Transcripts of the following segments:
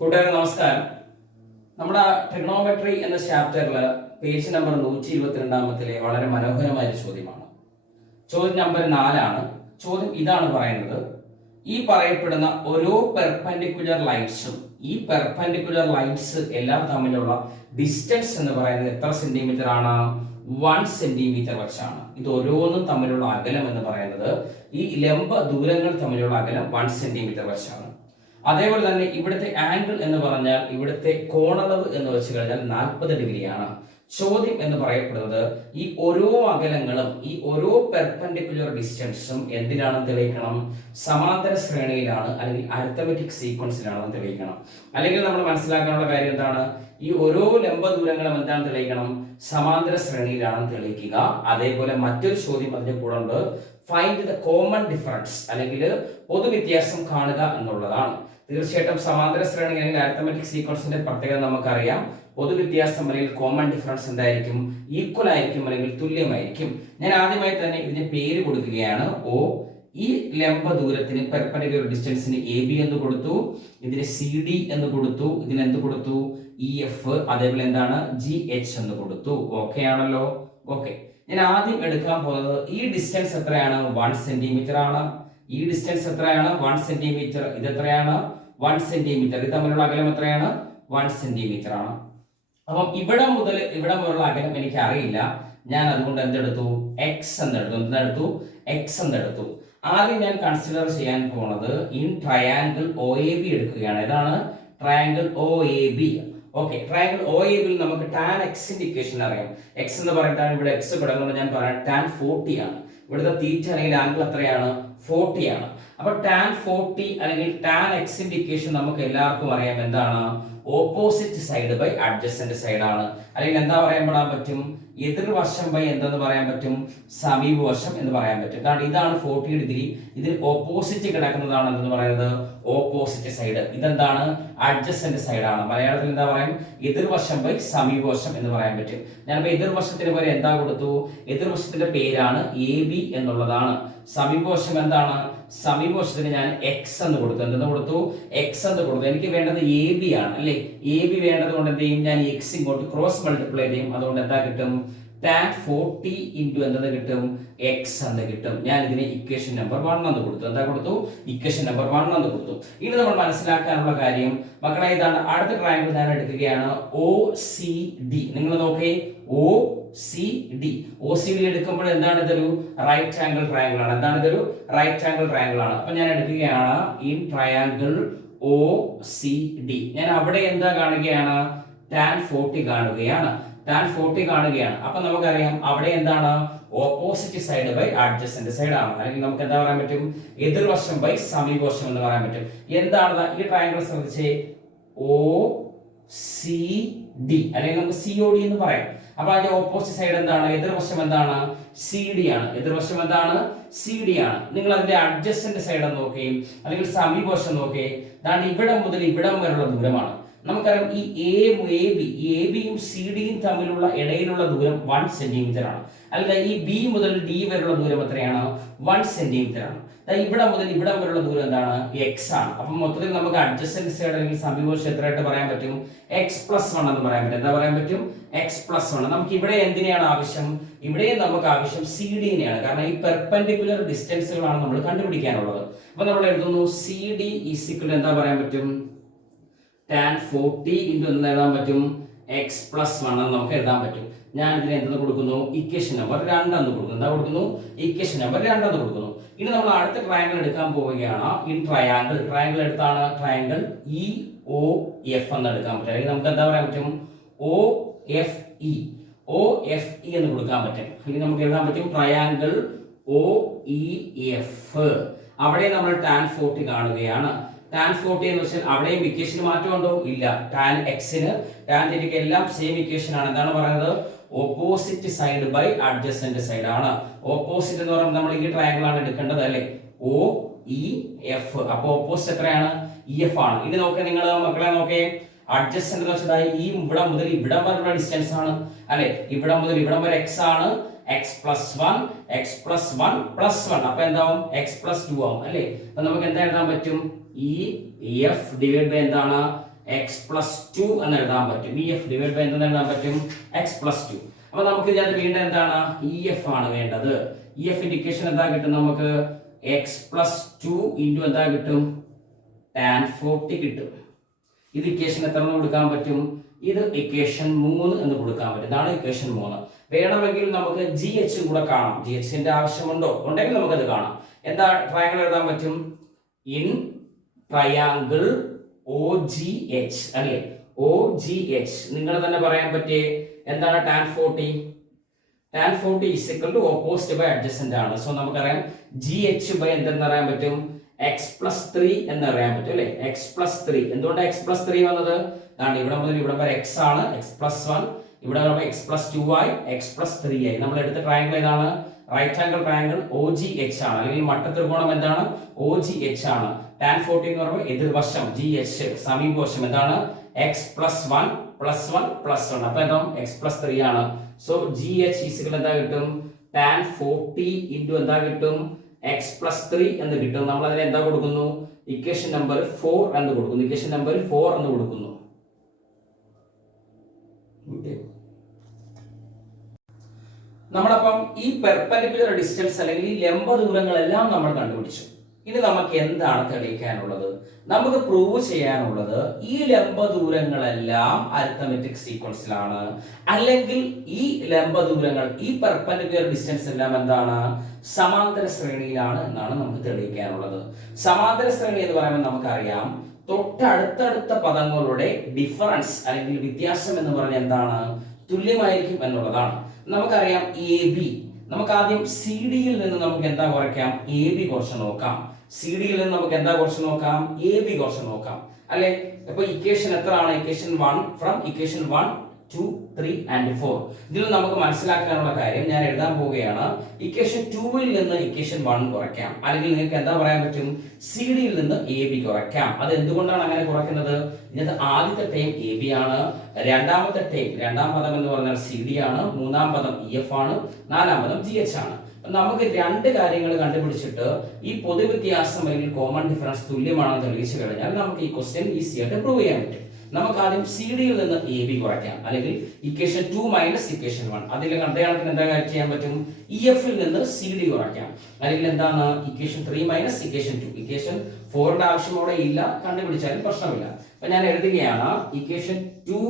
കൂട്ടുകാരെ നമസ്കാരം. നമ്മുടെ ട്രിഗണോമെട്രി എന്ന ചാപ്റ്ററിൽ പേജ് നമ്പർ 122 വളരെ മനോഹരമായ ഒരു ചോദ്യമാണ്. ചോദ്യം നമ്പർ 4 ചോദ്യം ഇതാണ് പറയുന്നത്: ഈ പറയപ്പെടുന്ന ഓരോ പെർപെൻഡിക്കുലർ ലൈൻസും ഈ പെർപെൻഡിക്കുലർ ലൈൻസ് എല്ലാം തമ്മിലുള്ള ഡിസ്റ്റൻസ് എന്ന് പറയുന്നത് എത്ര സെന്റിമീറ്റർ ആണ്? 1 സെന്റിമീറ്റർ വെച്ചാണ്. ഇത് ഓരോന്നും തമ്മിലുള്ള അകലം എന്ന് പറയുന്നത്, ഈ ലംബ ദൂരങ്ങൾ തമ്മിലുള്ള അകലം 1 സെന്റിമീറ്റർ വെച്ചാണ്. അതേപോലെ തന്നെ ഇവിടുത്തെ ആംഗിൾ എന്ന് പറഞ്ഞാൽ, ഇവിടുത്തെ കോണളവ് എന്ന് വെച്ച് കഴിഞ്ഞാൽ 40 ഡിഗ്രിയാണ്. ചോദ്യം എന്ന് പറയപ്പെടുന്നത് ഈ ഓരോ അകലങ്ങളും ഈ ഓരോ പെർപെൻഡിക്കുലർ ഡിസ്റ്റൻസും എന്തിനാണെന്ന് തെളിയിക്കണം? സമാന്തര ശ്രേണിയിലാണ് അല്ലെങ്കിൽ അരിത്തമെറ്റിക് സീക്വൻസിലാണെന്ന് തെളിയിക്കണം. അല്ലെങ്കിൽ നമ്മൾ മനസ്സിലാക്കാനുള്ള കാര്യം എന്താണ്? ഈ ഓരോ ലംബ ദൂരങ്ങളും എന്താണ് തെളിയിക്കണം? സമാന്തര ശ്രേണിയിലാണെന്ന് തെളിയിക്കുക. അതേപോലെ മറ്റൊരു ചോദ്യം അതിന്റെ കൂടെ ഉണ്ട്, ഫൈൻഡ് ദ കോമൺ ഡിഫറൻസ്, അല്ലെങ്കിൽ പൊതുവ്യത്യാസം കാണുക എന്നുള്ളതാണ്. തീർച്ചയായിട്ടും സമാന്തര ശ്രേണി അല്ലെങ്കിൽ അരിത്തമെറ്റിക് സീക്വൻസിന്റെ പ്രത്യേകത നമുക്കറിയാം. പൊതുവ്യത്യാസം അല്ലെങ്കിൽ കോമൺ ഡിഫറൻസ് എന്തായിരിക്കും? ഈക്വൽ ആയിരിക്കും അല്ലെങ്കിൽ തുല്യമായിരിക്കും. ഞാൻ ആദ്യമായി തന്നെ ഇതിന് പേര് കൊടുക്കുകയാണ്. ഓ, ഈ ലംബ ദൂരത്തിന് പെർപെൻഡിക്കുലർ ഡിസ്റ്റൻസിന് എ ബി എന്ന് കൊടുത്തു, ഇതിന് സി ഡി എന്ന് കൊടുത്തു, ഇതിന് എന്ത് കൊടുത്തു? ഇ എഫ്, അതേപോലെ എന്താണ്? ജി എച്ച് എന്ന് കൊടുത്തു. ഓക്കെ ആണല്ലോ? ഓക്കെ. ഞാൻ ആദ്യം എടുക്കാൻ പോകുന്നത് ഈ ഡിസ്റ്റൻസ് എത്രയാണ്? 1 സെന്റിമീറ്റർ ആണ്. ഈ ഡിസ്റ്റൻസ് എത്രയാണ്? 1 സെന്റിമീറ്റർ. ഇത് എത്രയാണ്? 1 സെന്റിമീറ്റർ. ഇത് തമ്മിലുള്ള അകലം എത്രയാണ്? 1 സെന്റിമീറ്റർ ആണ്. അപ്പം ഇവിടെ മുതൽ ഇവിടെ മുതലുള്ള അകലം എനിക്ക് അറിയില്ല. ഞാൻ അതുകൊണ്ട് എന്തെടുത്തു? എക്സ് എന്നെടുത്തു. എന്തെടുത്തു? എക്സ് എന്നെടുത്തു. ആദ്യം ഞാൻ കൺസിഡർ ചെയ്യാൻ പോകുന്നത് in triangle O A B എടുക്കുകയാണ്. ഏതാണ്? Triangle O A B. Okay, triangle O A ബിയിൽ നമുക്ക് ടാൻ എക്സിന്റെ ഇക്വേഷൻ അറിയാം. എക്സ് എന്ന് പറയുന്നത് ഇവിടെ എക്സ് കിടക്കുന്നത് ഞാൻ പറയാം ടാൻ 40 ആണ്. ഇവിടുത്തെ തീറ്റ അല്ലെങ്കിൽ ആംഗിൾ എത്രയാണ്? 40 ആണ്. അപ്പൊ ടാൻ 40 അല്ലെങ്കിൽ ടാൻ എക്സിന്റെ ഇക്വേഷൻ നമുക്ക് എല്ലാവർക്കും അറിയാം. എന്താണ്? Opposite side by adjacent side ആണ്. അല്ലെങ്കിൽ എന്താ പറയാൻ പറ്റും? എതിർവശം ബൈ എന്തെന്ന് പറയാൻ പറ്റും? സമീപവശം എന്ന് പറയാൻ പറ്റും. കാരണം ഇതാണ് 40 ഡിഗ്രി, ഇതിൽ ഓപ്പോസിറ്റ് കിടക്കുന്നതാണ് എന്തെന്ന് പറയുന്നത്? Opposite side. ഇതെന്താണ്? അഡ്ജസന്റ് സൈഡ് ആണ്. മലയാളത്തിൽ എന്താ പറയാം? എതിർവശം ബൈ സമീപവശം എന്ന് പറയാൻ പറ്റും. ഞാനിപ്പോ എതിർവശത്തിന് പോലെ എന്താ കൊടുത്തു? എതിർവശത്തിന്റെ പേരാണ് എ ബി എന്നുള്ളതാണ്. സമീപവശം എന്താണ്? സമീപവശത്തിന് ഞാൻ എക്സ് എന്ന് കൊടുത്തു. എന്തെന്ന് കൊടുത്തു? എക്സ് എന്ന് കൊടുത്തു. എനിക്ക് വേണ്ടത് എ ബി ആണ് അല്ലെ? എ ബി വേണ്ടത് കൊണ്ട് എന്ത് ചെയ്യും? ഞാൻ എക്സ് ഇങ്ങോട്ട് ക്രോസ് മൾട്ടിപ്ലൈ ചെയ്യും. അതുകൊണ്ട് എന്താ കിട്ടും? ടാൻ 40 ഇൻറ്റു എന്തെന്ന് കിട്ടും? എക്സ് എന്ന് കിട്ടും. ഞാൻ ഇതിന് ഇക്വേഷൻ നമ്പർ 1 എന്ന് കൊടുത്തു. എന്താ കൊടുത്തു? ഇക്വേഷൻ നമ്പർ 1 എന്ന് കൊടുത്തു. ഇനി നമ്മൾ മനസ്സിലാക്കാനുള്ള കാര്യം മക്കളെ ഇതാണ്. അടുത്ത ട്രയാങ്കിൾ ഞാൻ എടുക്കുകയാണ് ഒ സി ഡി. നിങ്ങൾ നോക്കേ, O C D. O C D എടുക്കുമ്പോൾ എന്താണ്? ഇതൊരു റൈറ്റ് ആംഗിൾ ട്രയാങ്കിൾ ആണ്. എന്താണ്? ഇതൊരു റൈറ്റ് ആംഗിൾ ട്രയാങ്കിൾ ആണ്. അപ്പൊ ഞാൻ എടുക്കുകയാണ് in triangle O C D. ഞാൻ അവിടെ എന്താ കാണുകയാണ്? ടാൻ 40 കാണുകയാണ്. ടാൻ 40 കാണുകയാണ്. അപ്പൊ നമുക്കറിയാം അവിടെ എന്താണ്? Opposite side by adjacent side ആണ്. അല്ലെങ്കിൽ നമുക്ക് എന്താ പറയാൻ പറ്റും? എതിർവശം ബൈ സമീപവശം എന്ന് പറയാൻ പറ്റും. എന്താണ് ഈ ട്രയാങ്കിൾ? ശ്രദ്ധിച്ചേ, ഒ സി ഡി അല്ലെങ്കിൽ നമുക്ക് സി ഒ ഡി എന്ന് പറയാം. അപ്പൊ അതിന്റെ ഓപ്പോസിറ്റ് സൈഡ് എന്താണ്? എതിർവശം എന്താണ്? സി ഡി ആണ്. എതിർവശം എന്താണ്? സി ഡി ആണ്. നിങ്ങൾ അതിന്റെ അഡ്ജസന്റ് സൈഡ് നോക്കുകയും അല്ലെങ്കിൽ സമീപവശം നോക്കുകയും അതാണ് ഇവിടെ മുതൽ ഇവിടം വരെയുള്ള ദൂരമാണ്. നമുക്കറിയാം ഈ എ ബിയും സി ഡിയും തമ്മിലുള്ള ഇടയിലുള്ള ദൂരം 1 സെന്റിമീറ്റർ ആണ്. അല്ല, ഈ ബി മുതൽ ഡി വരെയുള്ള ദൂരം എത്രയാണ്? 1 സെന്റിമീറ്റർ ആണ്. ഇവിടെ മുതൽ ഇവിടം വരെയുള്ള ദൂരം എന്താണ്? എക്സ് ആണ്. അപ്പം മൊത്തത്തിൽ നമുക്ക് അഡ്ജസന്റ് സൈഡ് അല്ലെങ്കിൽ സമീപവശം എത്രയായിട്ട് പറയാൻ പറ്റും? x+1 എന്ന് പറയാൻ പറ്റും. എന്താ പറയാൻ പറ്റും? x+1. നമുക്ക് ഇവിടെ എന്തിനെയാണ് ആവശ്യം? ഇവിടെയും നമുക്ക് ആവശ്യം സി ഡിനെയാണ്. കാരണം ഈ പെർപെൻഡിക്കുലർ ഡിസ്റ്റൻസുകളാണ് നമ്മൾ കണ്ടുപിടിക്കാനുള്ളത്. അപ്പൊ നമ്മൾ എഴുതുന്നു സി ഡി ഈക്വൽ എന്താ പറയാൻ പറ്റും? ടാൻ 40 ഇൻറ്റു എന്ന് എഴുതാൻ പറ്റും? x+1 എന്ന് നമുക്ക് എഴുതാൻ പറ്റും. ഞാൻ ഇതിന് എന്തെന്ന് കൊടുക്കുന്നു? ഇക്വേഷൻ നമ്പർ 2 എന്ന് കൊടുക്കുന്നു. എന്താ കൊടുക്കുന്നു? ഇക്വേഷൻ നമ്പർ 2 എന്ന് കൊടുക്കുന്നു. ഇനി നമ്മൾ അടുത്ത ട്രയാങ്കിൾ എടുക്കാൻ പോവുകയാണ്. ഈ ട്രയാങ്കിൾ എടുത്താണ് ട്രയാങ്കിൾ ഇ ഒ എഫ് എന്ന് എടുക്കാൻ പറ്റും. അല്ലെങ്കിൽ നമുക്ക് എന്താ പറയാൻ പറ്റും? O F E. O F E എന്ന് കൊടുക്കാൻ പറ്റും. അല്ലെങ്കിൽ നമുക്ക് എഴുതാൻ പറ്റും ട്രയാങ്കിൾ ഒ ഇ എഫ്. അവിടെ നമ്മൾ ടാൻ 40 കാണുകയാണ്. ടാൻ 40 എന്ന് വെച്ചാൽ അവിടെയും ഇക്വേഷൻ മാറ്റമുണ്ടോ? ഇല്ല. ടാൻ എക്സിന് ടാൻ തീറ്റയ്ക്ക് എല്ലാം സെയിം ഇക്വേഷൻ ആണ്. എന്താണ് പറയുന്നത്? Opposite side by adjacent side ആണ്. ഓപ്പോസിറ്റ് എന്ന് പറയുമ്പോൾ നമ്മൾ ഈ ട്രയാങ്കിൾ ആണ് എടുക്കേണ്ടത് അല്ലെ? O E F. അപ്പൊ ഓപ്പോസിറ്റ് എത്രയാണ്? ഇ എഫ് ആണ്. ഇനി നോക്കേ, നിങ്ങൾ മക്കളെ നോക്കേ, അഡ്ജസന്റ് എന്ന് വെച്ചാൽ ഈ ഇവിടെ മുതൽ ഇവിടം വരെയുള്ള ഡിസ്റ്റൻസ് ആണ് അല്ലെ? ഇവിടെ മുതൽ ഇവിടം വരെ എക്സ് ആണ്. x+1 x+1+1 അപ്പൊ എന്താവും? x+2 ആവും അല്ലേ? അപ്പൊ നമുക്ക് എന്താ എഴുതാൻ പറ്റും? ഈ എഫ് ഡിവൈഡ് ബൈ എന്താണ്? എക്സ് പ്ലസ് ടു എന്ന് എഴുതാൻ പറ്റും. ഇ എഫ് ഡിവൈഡ് ബൈ എന്തെന്ന് എഴുതാൻ പറ്റും? X plus two. അപ്പൊ നമുക്ക് ഇതിനകത്ത് വീണ്ടും എന്താണ്? ഇ എഫ് ആണ് വേണ്ടത്. ഇ എഫ് ഇൻഡിക്കേഷൻ എന്താ കിട്ടും നമുക്ക്? എക്സ് പ്ലസ് ടു ഇൻറ്റു എന്താ കിട്ടും? ടാൻ 40 കിട്ടും. ഇത് ഇക്വേഷൻ എത്ര എന്ന് കൊടുക്കാൻ പറ്റും? ഇത് ഇക്വേഷൻ 3 എന്ന് കൊടുക്കാൻ പറ്റും. ഇതാണ് ഇക്വേഷൻ 3. വേണമെങ്കിൽ നമുക്ക് ജി എച്ച് കൂടെ കാണാം. ജി എച്ചിന്റെ ആവശ്യമുണ്ടോ? ഉണ്ടെങ്കിൽ നമുക്കത് കാണാം. എന്താ ട്രയാങ്കിൾ എഴുതാൻ പറ്റും? In triangle O G H അല്ലേ? ഒ ജി എച്ച് നിങ്ങൾ തന്നെ പറയാൻ പറ്റിയേ എന്താണ്? Tan 40. Tan 40 is equal to opposite by adjacent ആണ്. സോ നമുക്കറിയാം ജി എച്ച് ബൈ എന്തെന്ന് അറിയാൻ പറ്റും? എക്സ് പ്ലസ് 3 എന്ന് അറിയാൻ പറ്റും അല്ലേ? X plus 3. എന്തുകൊണ്ടാണ് എക്സ് പ്ലസ് 3 വന്നത്? ഇവിടെ മുതൽ ഇവിടെ വരെ എക്സ് ആണ്, എക്സ് പ്ലസ് 1. ഇവിടെ എക്സ് പ്ലസ് 2 ആയി, എക്സ് പ്ലസ് 3 ആയി. നമ്മൾ എടുത്ത ട്രയാങ്കിൾ ഏതാണ്? Right angle triangle O G H ആണ്, അല്ലെങ്കിൽ മട്ടത്രികോണം എന്താണ്? ഒ ജി എച്ച് ആണ്. ടാൻ 40 എന്ന് പറയുമ്പോൾ എതിർവശം ജി എച്ച്, സമീപവശം എന്താണ്? X plus 1 plus 1 plus 1. അപ്പൊ എന്താ? എക്സ് പ്ലസ് 3 ആണ്. സോ ജി എച്ച് ഈസിക്കൽ എന്താ കിട്ടും? ടാൻ 40 ഇൻറ്റു എന്താ കിട്ടും? എക്സ് പ്ലസ് 3 എന്ന് കിട്ടും. നമ്മൾ അതിന് എന്താ കൊടുക്കുന്നു? ഇക്വേഷൻ നമ്പർ 4 എന്ന് കൊടുക്കുന്നു. ഇക്വേഷൻ നമ്പർ 4 എന്ന് കൊടുക്കുന്നു. നമ്മളപ്പം ഈ പെർപെൻഡിക്കുലർ ഡിസ്റ്റൻസ് അല്ലെങ്കിൽ ഈ ലംബ ദൂരങ്ങളെല്ലാം നമ്മൾ കണ്ടുപിടിച്ചു. ഇനി നമുക്ക് എന്താണ് തെളിയിക്കാനുള്ളത്? നമുക്ക് പ്രൂവ് ചെയ്യാനുള്ളത് ഈ ലംബ ദൂരങ്ങളെല്ലാം അരിത്തമെറ്റിക് സീക്വൻസിലാണ്, അല്ലെങ്കിൽ ഈ ലംബ ദൂരങ്ങൾ, ഈ പെർപെൻഡിക്കുലർ ഡിസ്റ്റൻസ് എല്ലാം എന്താണ്? സമാന്തര ശ്രേണിയിലാണ് എന്നാണ് നമുക്ക് തെളിയിക്കാനുള്ളത്. സമാന്തര ശ്രേണി എന്ന് പറയുമ്പോൾ നമുക്കറിയാം തൊട്ടടുത്തടുത്ത പദങ്ങളുടെ ഡിഫറൻസ് അല്ലെങ്കിൽ വ്യത്യാസം എന്ന് പറഞ്ഞാൽ എന്താണ്? തുല്യമായിരിക്കും എന്നുള്ളതാണ്. നമുക്കറിയാം എ ബി, നമുക്ക് ആദ്യം സി ഡിയിൽ നിന്ന് നമുക്ക് എന്താ കുറയ്ക്കാം? എ ബി കുറച്ച് നോക്കാം. സി ഡിയിൽ നിന്ന് നമുക്ക് എന്താ കുറച്ച് നോക്കാം? എ ബി കുറച്ച് നോക്കാം അല്ലെ? അപ്പൊ ഇക്വേഷൻ എത്ര ആണ്? Equation 1 from equation 1 2 3 and 4. ഇതിൽ നമുക്ക് മനസ്സിലാക്കാനുള്ള കാര്യം ഞാൻ എഴുതാൻ പോവുകയാണ്. ഇക്വേഷൻ 2 ൽ നിന്ന് ഇക്വേഷൻ 1 കുറയ്ക്കാം, അല്ലെങ്കിൽ നിങ്ങൾക്ക് എന്താ പറയാൻ പറ്റും? സി ഡിയിൽ നിന്ന് എ ബി കുറയ്ക്കാം. അത് എന്തുകൊണ്ടാണ് അങ്ങനെ കുറയ്ക്കുന്നത്? ഇതിനകത്ത് ആദ്യത്തെ ടേം എ ബി ആണ്, രണ്ടാമത്തെ ടേം, രണ്ടാം പദം എന്ന് പറഞ്ഞാൽ സി ഡി ആണ്, മൂന്നാം പദം ഇ എഫ് ആണ്, നാലാം പദം ജി എച്ച് ആണ്. നമുക്ക് രണ്ട് കാര്യങ്ങൾ കണ്ടുപിടിച്ചിട്ട് ഈ പൊതുവ്യത്യാസം അല്ലെങ്കിൽ കോമൺ ഡിഫറൻസ് തുല്യമാണെന്ന് തെളിയിച്ചു കഴിഞ്ഞാൽ നമുക്ക് ഈ ക്വസ്റ്റ്യൻ ഈസി ആയിട്ട് പ്രൂവ് ചെയ്യാൻ പറ്റും. നമുക്ക് ആദ്യം സി ഡിയിൽ നിന്ന് എ ബി കുറയ്ക്കാം, അല്ലെങ്കിൽ ഇക്വേഷൻ 2 മൈനസ് ഇക്വേഷൻ 1. അതിൽ കണ്ടയാളത്തിന് എന്താ ചെയ്യാൻ പറ്റും? ഇ എഫിൽ നിന്ന് സി ഡി കുറയ്ക്കാം, അല്ലെങ്കിൽ എന്താണ്? Equation 3 minus equation 2. ഇക്വേഷൻ 4ന്റെ ആവശ്യം അവിടെ ഇല്ല, കണ്ടുപിടിച്ചാലും പ്രശ്നമില്ല. അപ്പൊ ഞാൻ എഴുതുകയാണ് ഇക്വേഷൻ 2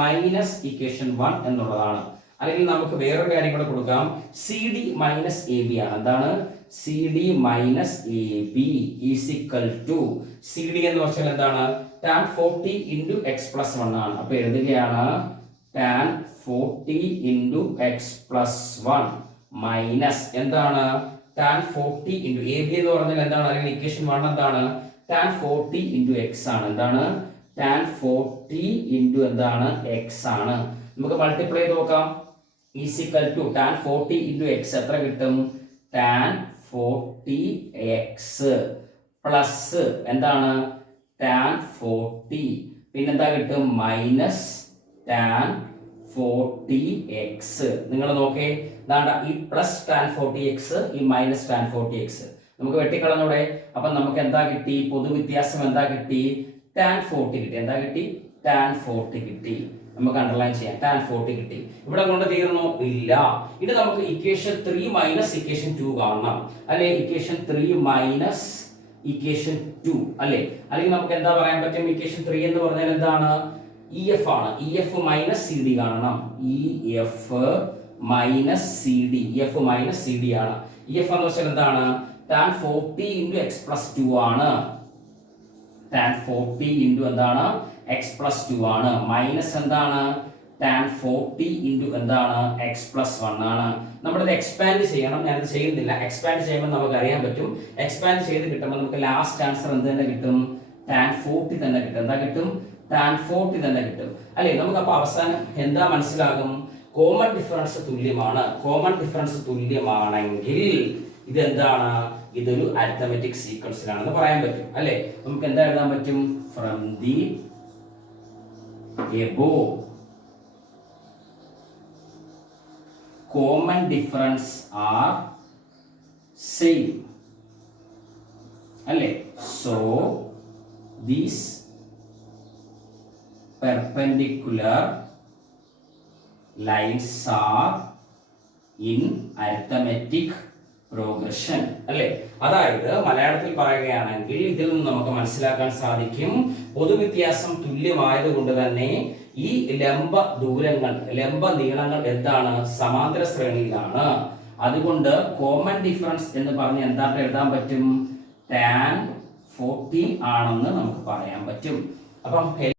മൈനസ് ഇക്വേഷൻ 1 എന്നുള്ളതാണ്. അല്ലെങ്കിൽ നമുക്ക് വേറൊരു കാര്യം കൂടെ കൊടുക്കാം. C D minus A B ആണ്. എന്താണ്? C D minus A B is equal to, C D എന്ന് വെച്ചാൽ എന്താണ്? ടാൻ 40 ഇൻറ്റു എക്സ് പ്ലസ് 1 ആണ്. അപ്പൊ എഴുതുകയാണ് tan 40 into X plus 1 minus എന്താണ്? ടാൻ 40 ഇൻറ്റു എ ബി എന്ന് പറഞ്ഞാൽ എന്താണ്? അല്ലെങ്കിൽ ഇക്വേഷൻ 1 എന്താണ്? ടാൻ 40 ഇൻറ്റു എക്സ് ആണ്. എന്താണ്? ടാൻ 40 ഇൻറ്റു എന്താണ്? എക്സ് ആണ്. നമുക്ക് മൾട്ടിപ്ലൈ ചെയ്ത് നോക്കാം. Is equal to tan 40 into X എത്ര കിട്ടും? ടാൻ 40 എക്സ് പ്ലസ് എന്താണ്? ടാൻ 40 പിന്നെന്താ കിട്ടും? Minus tan 40 X. നിങ്ങൾ നോക്കേ, ഈ പ്ലസ് ടാൻ 40 എക്സ്, ഈ മൈനസ് ടാൻ 40 എക്സ് നമുക്ക് വെട്ടിക്കളഞ്ഞൂടെ? അപ്പൊ നമുക്ക് എന്താ കിട്ടി? പൊതുവ്യത്യാസം എന്താ കിട്ടി? ടാൻ 40 കിട്ടി. എന്താ കിട്ടി? ടാൻ 40 കിട്ടി. നമുക്ക് അണ്ടർലൈൻ ചെയ്യാം. ടാൻ 40 കിട്ടി. ഇവിടെ കൊണ്ട് തീർന്നു? ഇല്ല. ഇനി നമുക്ക് ഇക്വേഷൻ 3 മൈനസ് ഇക്വേഷൻ 2 കാണണം അല്ലെ? ഇക്വേഷൻ 3 മൈനസ് ഇക്വേഷൻ 2 അല്ലെ? അല്ലെങ്കിൽ നമുക്ക് എന്താ പറയാൻ പറ്റും? ഇക്വേഷൻ 3 എന്ന് പറഞ്ഞാൽ എന്താണ്? ഇ എഫ് ആണ്. E F minus C D കാണണം. E F minus C D, E F minus C D ആണ്. ഇ എഫ് എന്ന് വെച്ചാൽ എന്താണ്? ടാൻ 40 ഇൻറ്റു എക്സ് പ്ലസ് 2 ആണ്. ടാൻ 40 ഇൻറ്റു എന്താണ്? എക്സ് പ്ലസ് 2 ആണ്. മൈനസ് എന്താണ്? ടാൻ 40 ഇൻറ്റു എന്താണ്? എക്സ് പ്ലസ് 1 ആണ്. നമ്മളിത് എക്സ്പാൻഡ് ചെയ്യണം. ഞാനിത് ചെയ്യുന്നില്ല. എക്സ്പാൻഡ് ചെയ്യുമ്പോൾ നമുക്ക് അറിയാൻ പറ്റും. എക്സ്പാൻഡ് ചെയ്ത് കിട്ടുമ്പോൾ നമുക്ക് ലാസ്റ്റ് ആൻസർ എന്ത് തന്നെ കിട്ടും? ടാൻ 40 തന്നെ കിട്ടും. എന്താ കിട്ടും? ടാൻ 40 തന്നെ കിട്ടും അല്ലെ? നമുക്ക് അപ്പോൾ അവസാനം എന്താ മനസ്സിലാകും? കോമൺ ഡിഫറൻസ് തുല്യമാണ്. കോമൺ ഡിഫറൻസ് തുല്യമാണെങ്കിൽ ഇതെന്താണ്? ഇതൊരു അരിത്തമെറ്റിക് സീക്വൻസിലാണെന്ന് പറയാൻ പറ്റും അല്ലെ? നമുക്ക് എന്താ എഴുതാൻ പറ്റും? From the above common difference are same അല്ലേ? So these perpendicular lines are in arithmetic progression അല്ലേ? അതായത് മലയാളത്തിൽ പറയുകയാണെങ്കിൽ ഇതിൽ നിന്ന് നമുക്ക് മനസ്സിലാക്കാൻ സാധിക്കും പൊതുവ്യത്യാസം തുല്യമായതുകൊണ്ട് തന്നെ ഈ ലംബ ദൂരങ്ങൾ, ലംബ നീളങ്ങൾ എന്താണ്? സമാന്തര ശ്രേണിയിലാണ്. അതുകൊണ്ട് കോമൺ ഡിഫറൻസ് എന്ന് പറഞ്ഞ് എന്തായിട്ട് എഴുതാൻ പറ്റും? tan 40 ആണെന്ന് നമുക്ക് പറയാൻ പറ്റും. അപ്പം